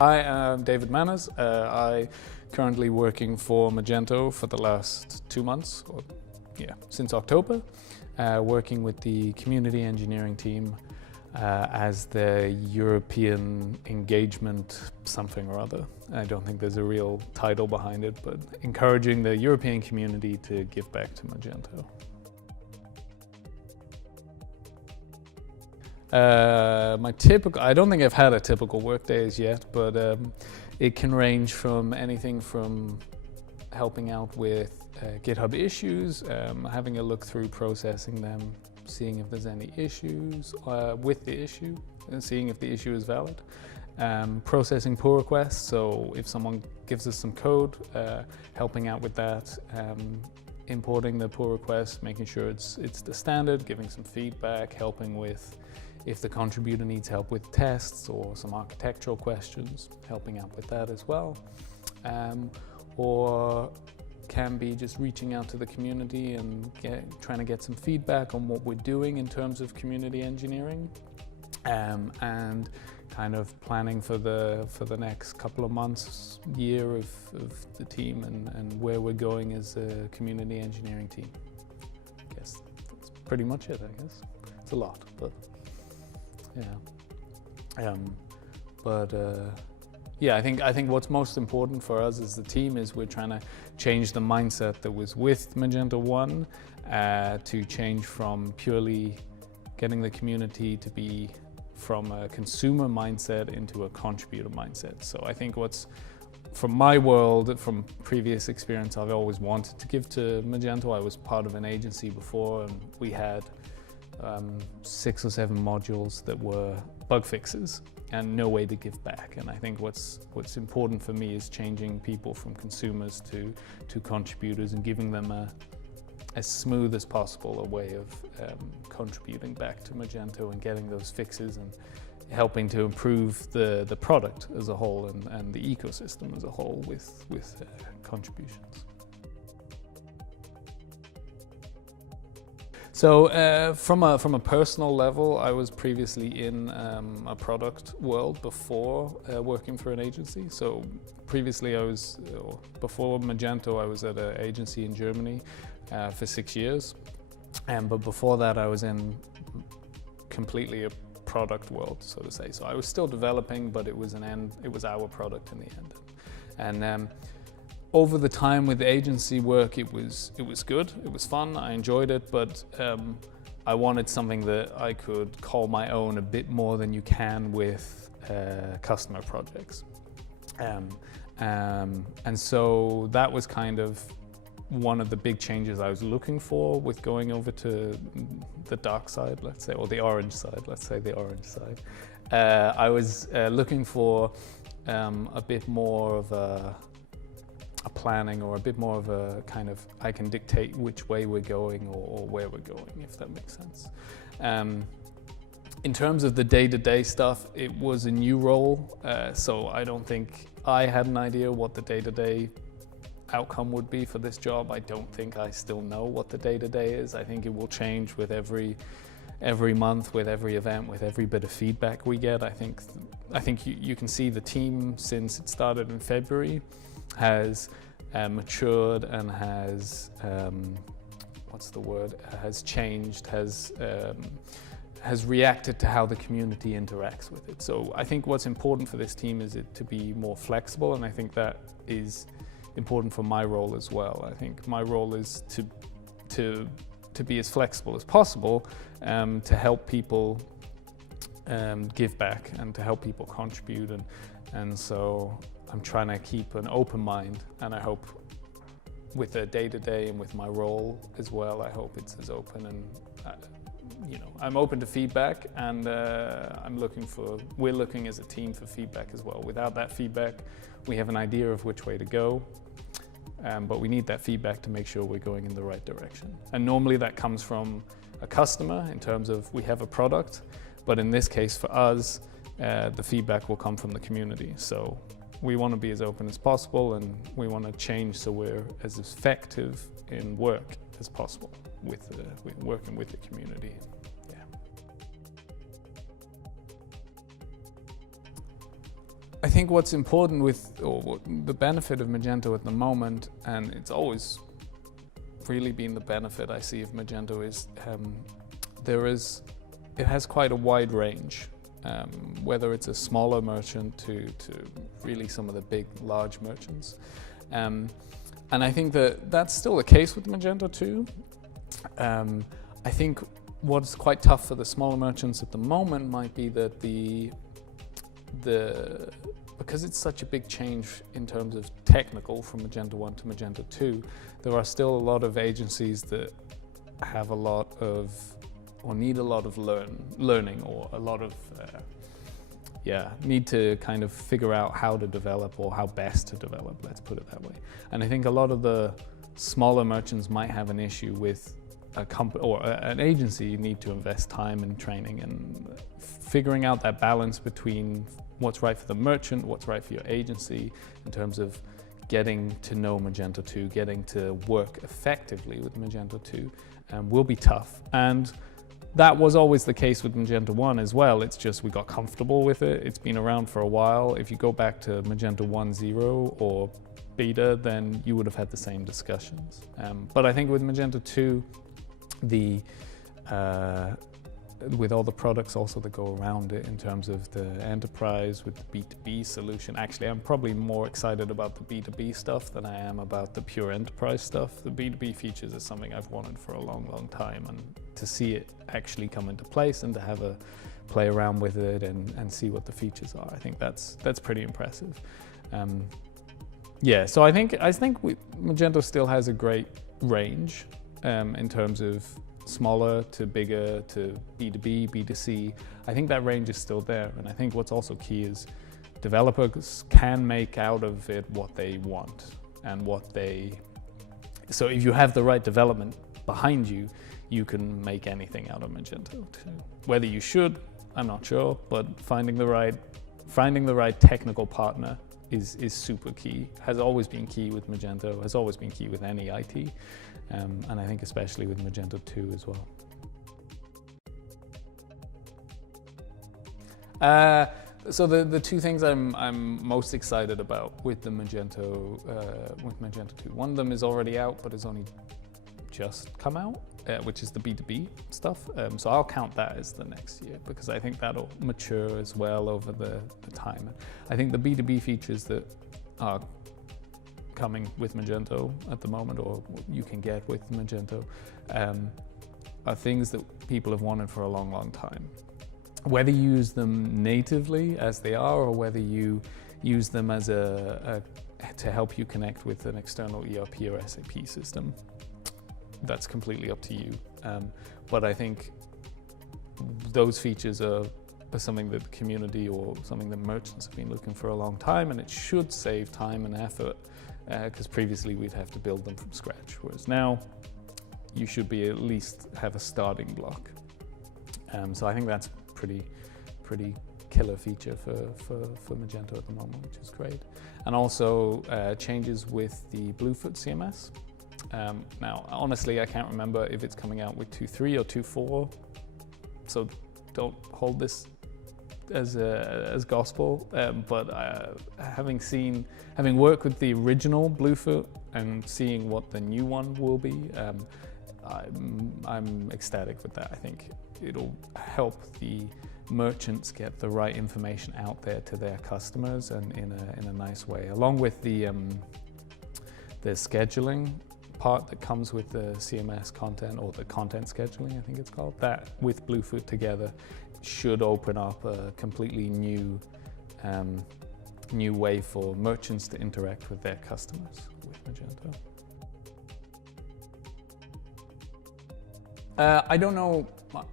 I am David Manners. I currently working for Magento for the last 2 months, since October, working with the community engineering team as the European engagement something or other. I don't think there's a real title behind it, but encouraging the European community to give back to Magento. I don't think I've had a typical work day as yet, but it can range from anything from helping out with GitHub issues, having a look through processing them, seeing if there's any issues with the issue, and seeing if the issue is valid. Processing pull requests, so if someone gives us some code, helping out with that, importing the pull request, making sure it's the standard, giving some feedback, helping with if the contributor needs help with tests or some architectural questions, helping out with that as well. Or can be just reaching out to the community and trying to get some feedback on what we're doing in terms of community engineering, and kind of planning for the next couple of months, year of the team and where we're going as a community engineering team. I guess that's pretty much it, I guess. It's a lot, but yeah. Yeah, I think what's most important for us as the team is we're trying to change the mindset that was with Magento 1 to change from purely getting the community to be from a consumer mindset into a contributor mindset. So I think from my world, from previous experience, I've always wanted to give to Magento. I was part of an agency before, and we had 6 or 7 modules that were bug fixes and no way to give back. And I think what's important for me is changing people from consumers to contributors and giving them as smooth as possible a way of contributing back to Magento and getting those fixes and helping to improve the product as a whole and the ecosystem as a whole with contributions. So from a personal level, I was previously in a product world before working for an agency. So previously before Magento, I was at an agency in Germany for 6 years. But before that, I was in completely a product world, so to say. So I was still developing, but it was our product in the end. And over the time with the agency work, it was good, it was fun, I enjoyed it, but I wanted something that I could call my own a bit more than you can with customer projects. And so that was kind of one of the big changes I was looking for with going over to the dark side, let's say, or the orange side, let's say the orange side. I was looking for a bit more of a planning, or a bit more of a kind of, I can dictate which way we're going or where we're going, if that makes sense. In terms of the day-to-day stuff, it was a new role, so I don't think I had an idea what the day-to-day outcome would be for this job. I don't think I still know what the day-to-day is. I think it will change with every month, with every event, with every bit of feedback we get. I think you can see the team, since it started in February, has matured and has has changed, has reacted to how the community interacts with it. So I think what's important for this team is it to be more flexible, and I think that is important for my role as well. I think my role is to be as flexible as possible, to help people give back and to help people contribute, and so I'm trying to keep an open mind, and I hope with the day-to-day and with my role as well, I hope it's as open, and I'm open to feedback, and we're looking as a team for feedback as well. Without that feedback, we have an idea of which way to go, but we need that feedback to make sure we're going in the right direction. And normally that comes from a customer in terms of we have a product, but in this case for us, the feedback will come from the community. So we want to be as open as possible, and we want to change so we're as effective in work as possible with working with the community. Yeah. I think what's important the benefit of Magento at the moment, and it's always really been the benefit I see of Magento, is it has quite a wide range, whether it's a smaller merchant to really some of the big, large merchants. And I think that's still the case with Magento 2. I think what's quite tough for the smaller merchants at the moment might be that because it's such a big change in terms of technical from Magento 1 to Magento 2, there are still a lot of agencies that have a lot of, or need a lot of learning, or a lot of, need to kind of figure out how to develop or how best to develop, let's put it that way. And I think a lot of the smaller merchants might have an issue with a company or an agency. You need to invest time in training and figuring out that balance between what's right for the merchant, what's right for your agency, in terms of getting to know Magento 2, getting to work effectively with Magento 2, will be tough. And that was always the case with Magento 1 as well. It's just we got comfortable with it. It's been around for a while. If you go back to Magento 1.0 or beta, then you would have had the same discussions. But I think with Magento 2, with all the products also that go around it in terms of the enterprise with the B2B solution. Actually, I'm probably more excited about the B2B stuff than I am about the pure enterprise stuff. The B2B features is something I've wanted for a long, long time, and to see it actually come into place and to have a play around with it and see what the features are, I think that's pretty impressive. So I think Magento still has a great range in terms of smaller to bigger to B2B, B2C. I think that range is still there, and I think what's also key is developers can make out of it what they want and so if you have the right development behind you, you can make anything out of Magento 2. Whether you should, I'm not sure, but finding the right technical partner is super key, has always been key with Magento, has always been key with any IT. And I think especially with Magento 2 as well. So the two things I'm most excited about with the Magento 2. One of them is already out, but it's only just come out, which is the B2B stuff. So I'll count that as the next year, because I think that'll mature as well over the time. I think the B2B features that are coming with Magento at the moment, or you can get with Magento, are things that people have wanted for a long, long time. Whether you use them natively as they are, or whether you use them as to help you connect with an external ERP or SAP system, that's completely up to you. But I think those features are something that the community or something that merchants have been looking for a long time, and it should save time and effort, because previously we'd have to build them from scratch, whereas now you should be at least have a starting block. So I think that's pretty killer feature for Magento at the moment, which is great. And also changes with the Bluefoot CMS. Now, honestly, I can't remember if it's coming out with 2.3 or 2.4, so don't hold this as gospel, but having worked with the original Bluefoot and seeing what the new one will be, I'm ecstatic with that. I think it'll help the merchants get the right information out there to their customers, and in a nice way, along with the scheduling part that comes with the CMS content, or the content scheduling, I think it's called. That with Bluefoot together should open up a completely new way for merchants to interact with their customers with Magento. I don't know,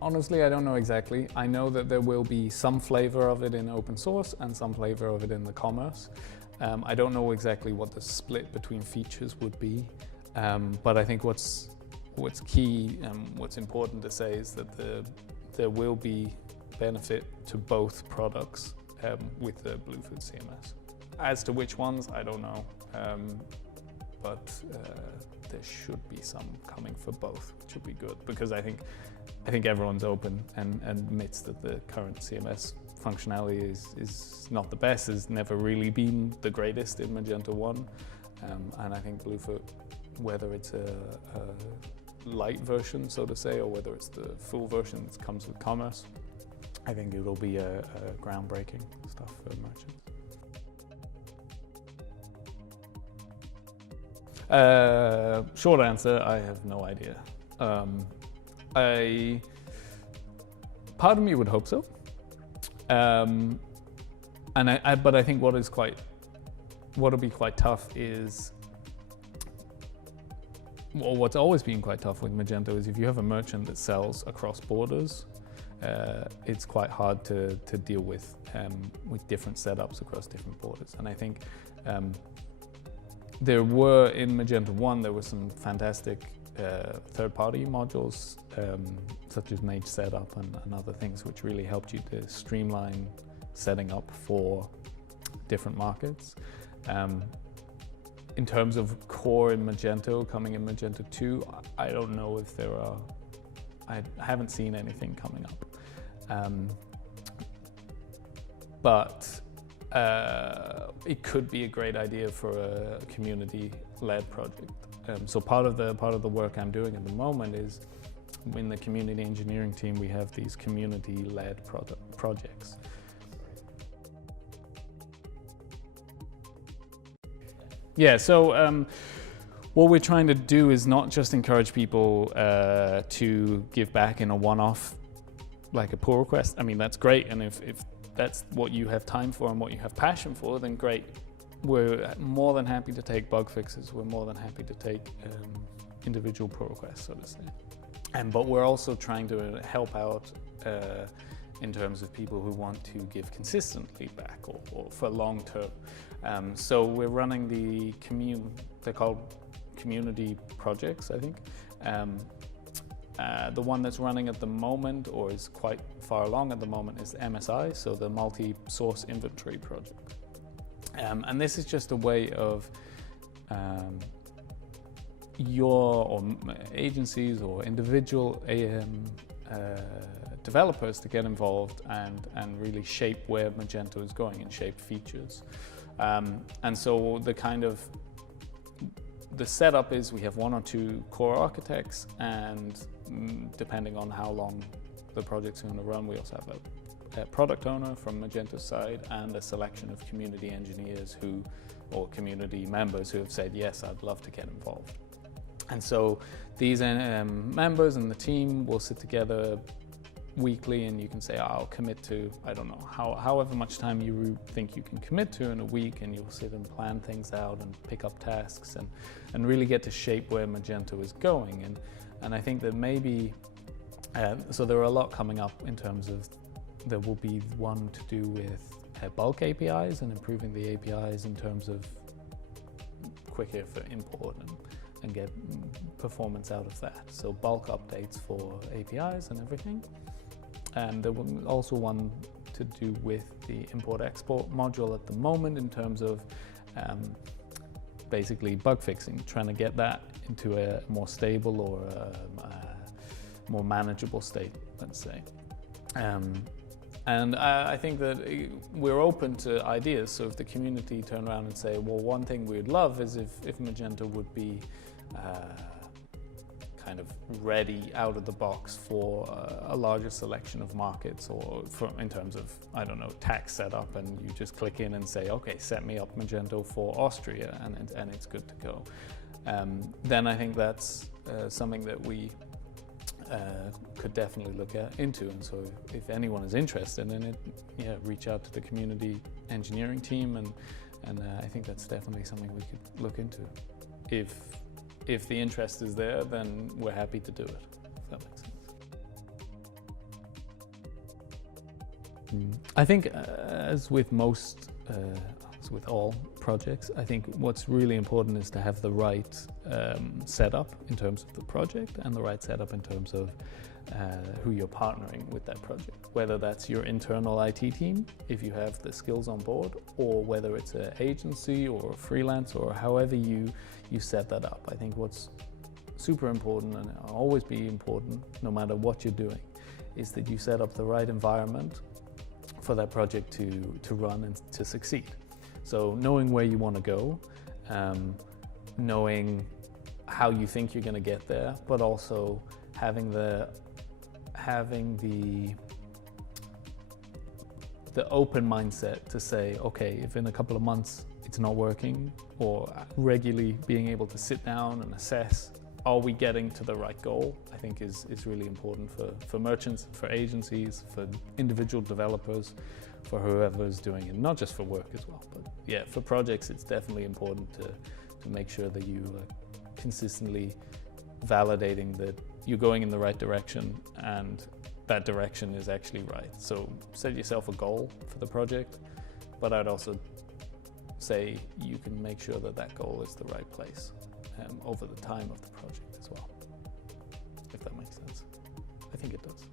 honestly, I don't know exactly. I know that there will be some flavor of it in open source and some flavor of it in the commerce. I don't know exactly what the split between features would be, but I think what's key and what's important to say is that there will be benefit to both products with the Bluefoot CMS. As to which ones, I don't know, but there should be some coming for both, which would be good, because I think everyone's open and admits that the current CMS functionality is not the best, has never really been the greatest in Magento 1. And I think Bluefoot, whether it's a light version, so to say, or whether it's the full version that comes with commerce, I think it'll be a groundbreaking stuff for merchants. Short answer, I have no idea. Part of me would hope so. But I think what'll be quite tough is, well, what's always been quite tough with Magento is if you have a merchant that sells across borders, it's quite hard to deal with different setups across different borders. And I think there were, in Magento 1, there were some fantastic third-party modules, such as Mage Setup and other things, which really helped you to streamline setting up for different markets. In terms of core in Magento, coming in Magento 2, I don't know if there are, I haven't seen anything coming up. But it could be a great idea for a community-led project. So part of the work I'm doing at the moment is, in the community engineering team, we have these community-led projects. Yeah, so what we're trying to do is not just encourage people to give back in a one-off, like a pull request. I mean, that's great, and if that's what you have time for and what you have passion for, then great. We're more than happy to take bug fixes. We're more than happy to take individual pull requests, so to say. But we're also trying to help out in terms of people who want to give consistent feedback or for long term. So we're running they're called community projects, I think. The one that's running at the moment, or is quite far along at the moment, is the MSI, so the multi-source inventory project. And this is just a way of agencies or individual developers to get involved and really shape where Magento is going and shape features. And so the setup is we have 1 or 2 core architects, and depending on how long the project's going to run, we also have a product owner from Magento's side and a selection of community engineers or community members who have said, yes, I'd love to get involved. And so these members and the team will sit together weekly, and you can say, I'll commit to, I don't know, however much time you think you can commit to in a week, and you'll sit and plan things out and pick up tasks and really get to shape where Magento is going. And I think that maybe, so there are a lot coming up in terms of, there will be one to do with bulk APIs and improving the APIs in terms of quicker for import and get performance out of that. So bulk updates for APIs and everything. And there will also one to do with the import-export module at the moment in terms of basically bug fixing, trying to get that into a more stable or a more manageable state, let's say. And I think that we're open to ideas. So if the community turn around and say, well, one thing we'd love is if Magento would be kind of ready out of the box for a larger selection of markets, or in terms of, I don't know, tax setup, and you just click in and say, okay, set me up Magento for Austria, and it's good to go. Then I think that's something that we could definitely look into. And so if anyone is interested in it, yeah, reach out to the community engineering team, and I think that's definitely something we could look into. If the interest is there, then we're happy to do it, if that makes sense. I think as with all projects, I think what's really important is to have the right setup in terms of the project, and the right setup in terms of who you're partnering with that project. Whether that's your internal IT team, if you have the skills on board, or whether it's an agency or a freelance, or however you set that up. I think what's super important, and always be important no matter what you're doing, is that you set up the right environment for that project to run and to succeed. So knowing where you want to go, knowing how you think you're going to get there, but also having the open mindset to say, okay, if in a couple of months it's not working, or regularly being able to sit down and assess, are we getting to the right goal, I think is really important for merchants, for agencies, for individual developers, for whoever's doing it, not just for work as well. But yeah, for projects, it's definitely important to make sure that you are consistently validating that you're going in the right direction and that direction is actually right. So set yourself a goal for the project, but I'd also say you can make sure that that goal is the right place over the time of the project as well, if that makes sense. I think it does.